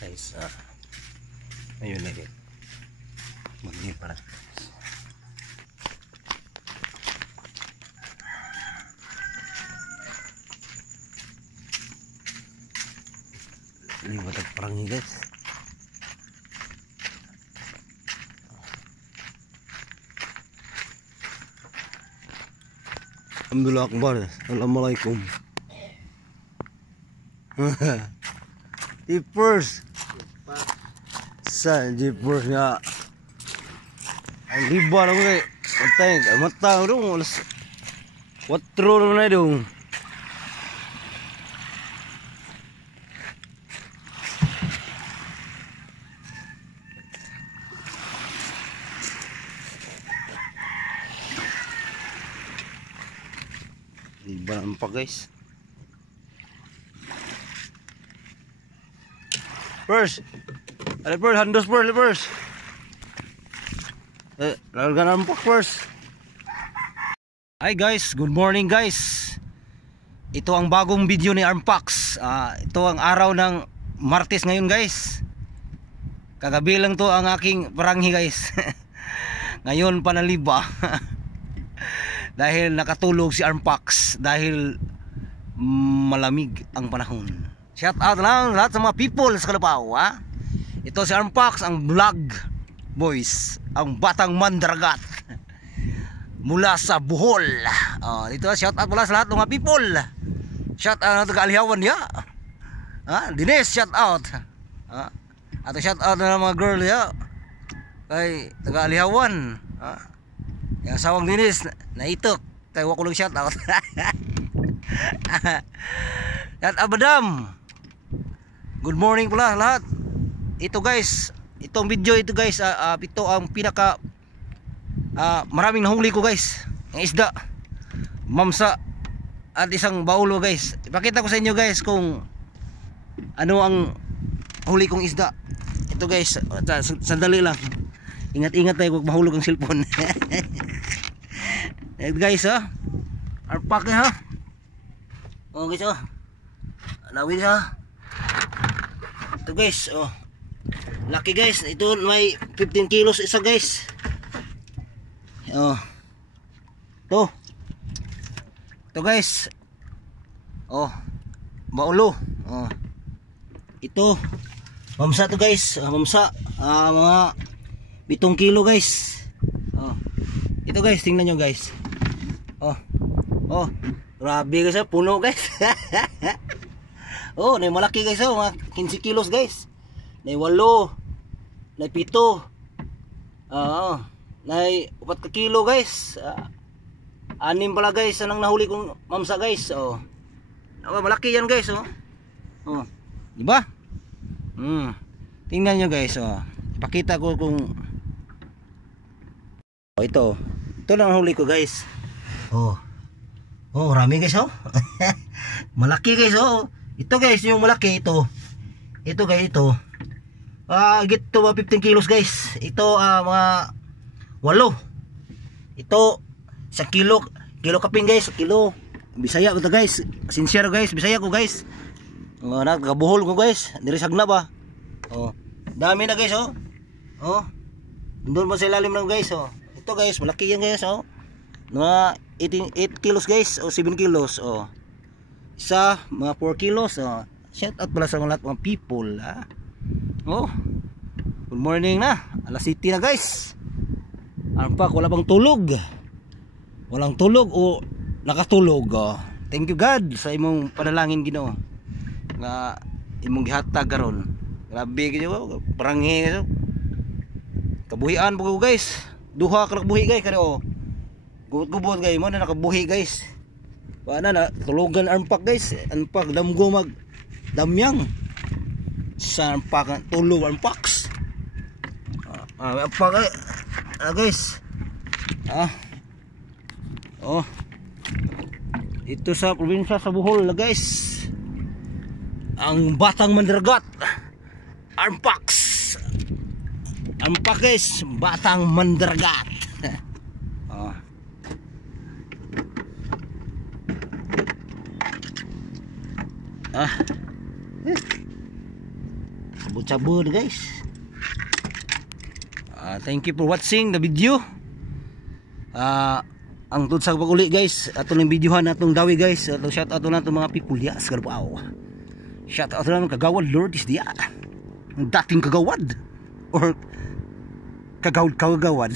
guys. Ayun na din. Magdi para. Liwat at parang guys. Alhamdulillah akbar. Assalamualaikum. Jeepers. Sa jeepers nga. Ang riba na ko matay, mata dong alas 4 na dong. Riba na pa guys. First, ada first, handos first. Lalagyan ang pak first. Hi guys, good morning guys. Ito ang bagong video ni Armpax. Ito ang araw ng Martes ngayon guys. Kagabi lang to ang aking paranghi guys. Ngayon panaliba. Dahil nakatulog si Armpax. Dahil malamig ang panahon. Shout out lang lahat sa mga people sa Kalabaw. Ito si Armpax, ang vlog boys, ang batang mandragat mula sa Bohol. Dito shout out pala sa lahat ng mga people. Shout out taga Alihawan niya. Dines shout out. Ato shout out na mga girl ya. Kay taga Alihawan. Yang sawang Dines naitok. Tayo ko lang shout out. Shout out Badam. Good morning pala lahat. Ito guys, itong video ito guys, ito ang pinaka maraming nahuli ko guys. Ang isda, mamsa at isang baulo guys. Ipakita ko sa inyo guys kung ano ang huli kong isda. Ito guys, sandali lang. Ingat-ingat tayo kung mahulog ang cellphone. Guys Arpak ha. Guys lawin ha. Ito guys laki guys, ito may 15 kilos isa guys. Ito guys. Baulo. Ito mamsa to guys. Mamsa mga 7 kilo guys. Ito guys, tingnan nyo guys. Grabe guys, puno guys. May malaki guys, mga 15 kilos guys. Nay 8, nay 7. Nay 4 ka kilo guys. 6 pala guys anong nahuli kong mamsa guys. Malaki yan guys. Di ba? Tingnan nyo guys. Ipakita ko kung ito lang nahuli ko guys. Rami guys. Malaki guys. Ito guys yung malaki ito. Ito guys ito. Gito 15 kilos guys. Ito mga 8. Ito 1 kilo. Kilo kaping guys, 1 kilo. Bisaya ko to guys. Sincere guys, Bisaya ko guys. Nagabuhol ko guys. Dirisag na ba? Dami na guys Doon pa sa ilalim lang guys Ito guys, malaki yan guys mga 8 kilos guys 7 kilos Isa, mga 4 kilos Shout out pala sa mga people Good morning na. Alas 7 na guys. Arpak, wala bang tulog? Walang tulog o nakatulog. Thank you God sa imong panalangin Ginoo nga imong gihatag karon. Grabe gyud paranghi kabuhian po guys. Duha ka nakabuhi guys kani gubot guys mo na nakabuhi guys. Wala na tulogan Arpak guys. Arpak damgo mag damyang sa Arpak tulog Arpax. Arpak guys. Ito sa probinsya sa Bohol na guys. Ang batang mandragat Armpax. Arpak guys, batang mandragat. sabot-sabot guys. Thank you for watching the video. Ang tudsag pag-uli guys, ato ng videohan atong dawi guys. Ato shout out na itong mga people diya sa Carabao. Shout out na ng kagawad Lord is diya, ang dating kagawad or kagawad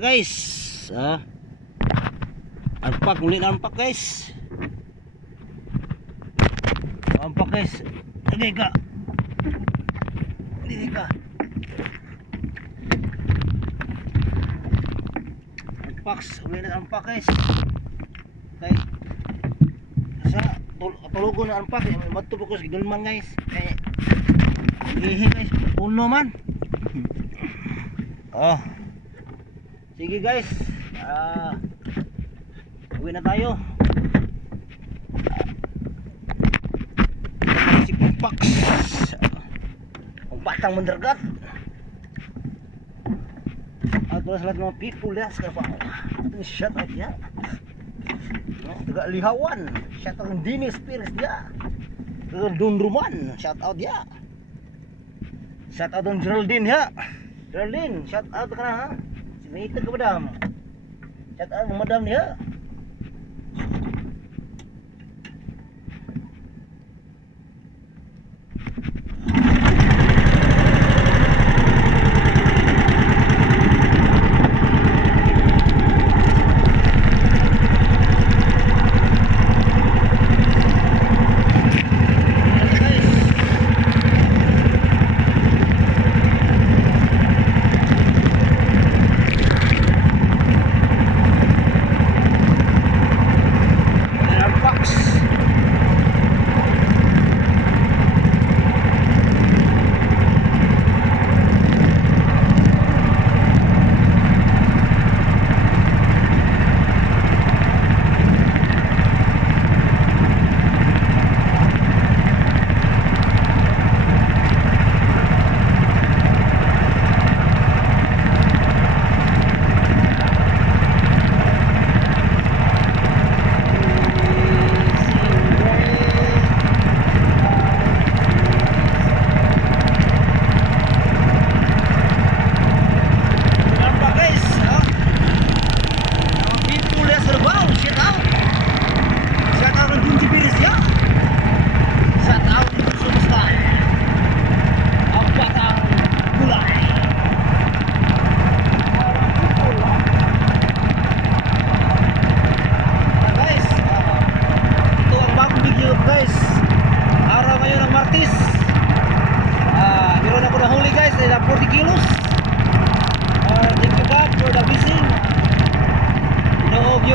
guys. Arpak, ulit na arpak guys. Arpak guys. Lagay ka. Lagay ka. Arpak, ulit na arpak guys. Okay. Sa tulugon na arpak. Matupok ko sa gulman guys. Lihi guys. Puno man. Sige guys. Uwi na tayo. Si Pax ang batang mandargat at wala sa lahat ng mga people ya sa Carabao. Shout out ya taga Lihawan, shout out ng Dennis Pires ya, taga Dunruman, shout out ya, shout out ng Geraldine ya. Geraldine, shout out ka na ha. Si Mayita ka madam, shout out ng madam niya.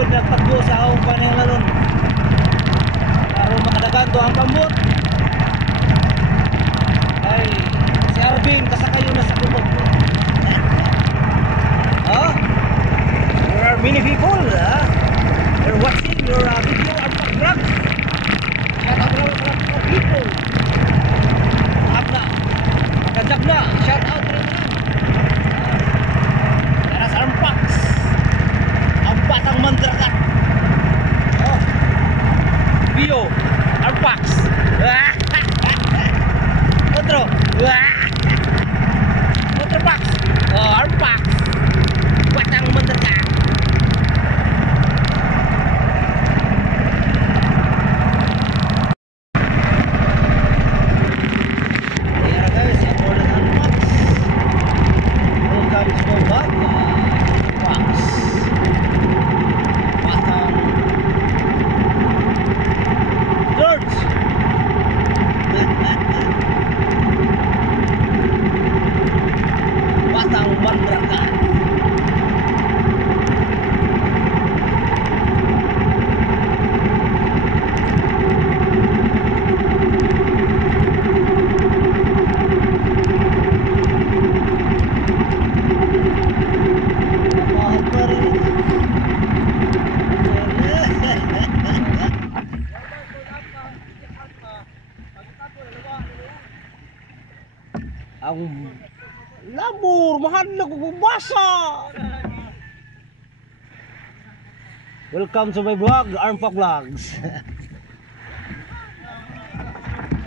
Nagtakbo sa akong panayang lalon para makadagan to ang pambot. Ay si Arvin kasakay yun na sa kumot. There are many people they're watching your video on vlog. Shout out to mga people. Magandang na shout out to para sa Armpax, ang batang mandragat. Bio Armpax. Otro Pax. Armpax, batang mandragat. Ayan guys, yan po lang Armpax. Welcome to Bombag Armpax, batang George. Batang mandragat. Ang labor, mahal na kukumbasa. Welcome to my vlog, Armpax Vlogs.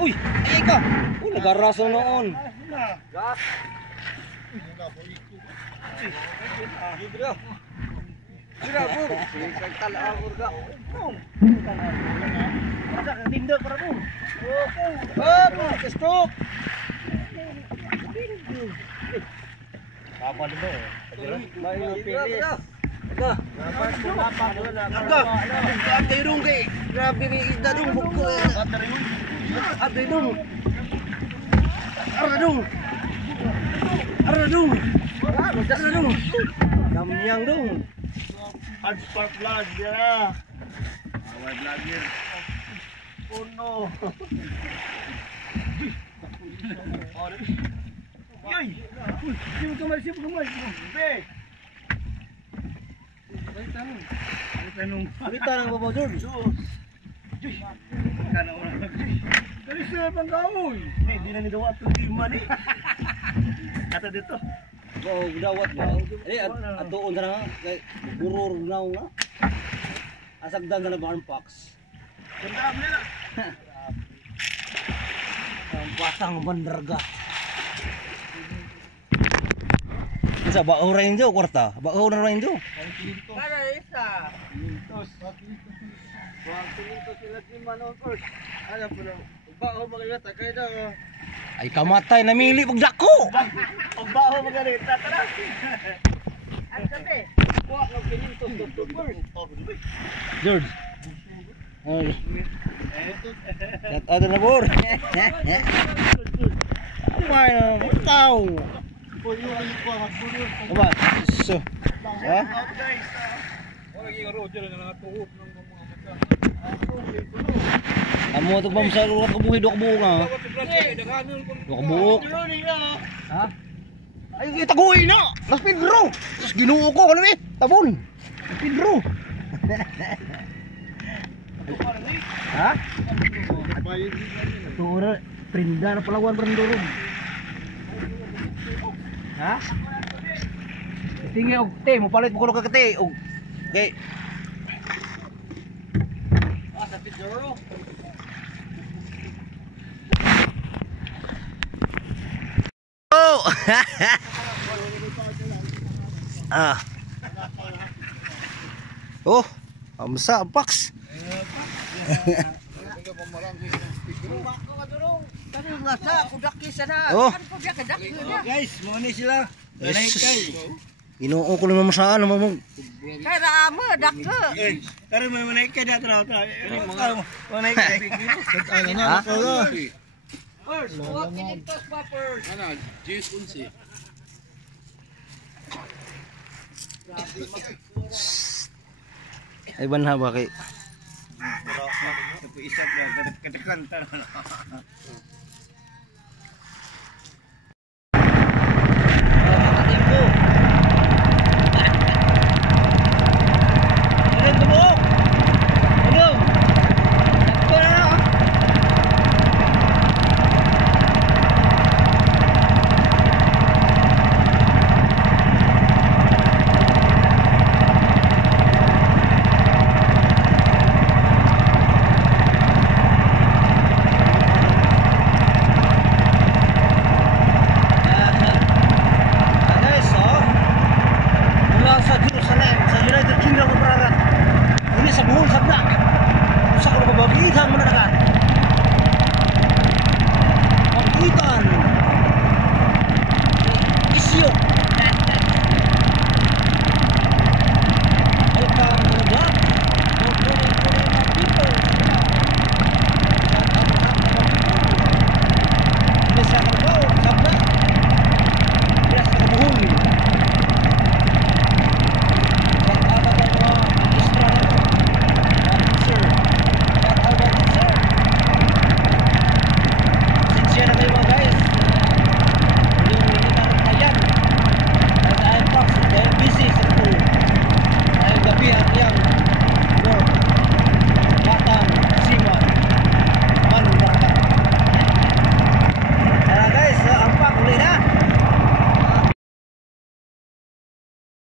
Uy, ay ka. Uy, nagaraso noon. Gas. Sira po. Kagtala ako ka. Masa kang tindog para po. Hop, stop. Apa dulu? Mayo pilis. Aga. Aga irong kay. Grabe ni isda dong buko. Ada dong. Aradong. Aradong. Aradong. Gamyang dong. Spark vlog ya. Awal vlogger. Oh no. Yoy. Sino kamay siya kamay? Be. Tanong. Kita nang babaw George. Joy. Kana ora. Dali sila pang kaoy. Di na ni daw ato di man eh. Kata dito. Oh, dawat ba? Atuon ka na kay buror na nga. Asagdan na ba ang Armpax? Tandaan nila. Ang batang bandarga. Isa ba orain jo kwarta? Ba orain jo? Para isa. Mintos. Wag tuminto sila di manon first. Ano po lang. Bao magayat kay daw. Ay kamatay namili pag dako. Ang bao magalit tara. Ang sabi. Wa ng pinintos to first. George. Ay. Kat ada na bor. Apa ya? Tahu. Puyo ang ko magbulur. Apa? So. Ha? Guys. Wala gi road na natuhop ng mga mata. Amo to bam sa lugar kabuhi do kabuo nga. Do kabuo. Ha? Ay itaguy na. Nas Pedro. Sus Ginoo ko ano ni? Tabon. Pedro. Ha? Tura prinda na palawan Brandurog. Ha? Tingi og te mo palit mo kuno ka te og kay Sa Pedro. Oh. Ah. Oh, amsa Pax. Oh. Guys, mo ni sila. Ganay Jesus. kay. Ginoo ko naman saan naman mo. Kaya amo, dakto. Eh, kare mo manay kay dito raw ta. Manay kay. Ano na ko. First, huwag kinintos pa first. Ay banha ba kay Isa kadakan ta.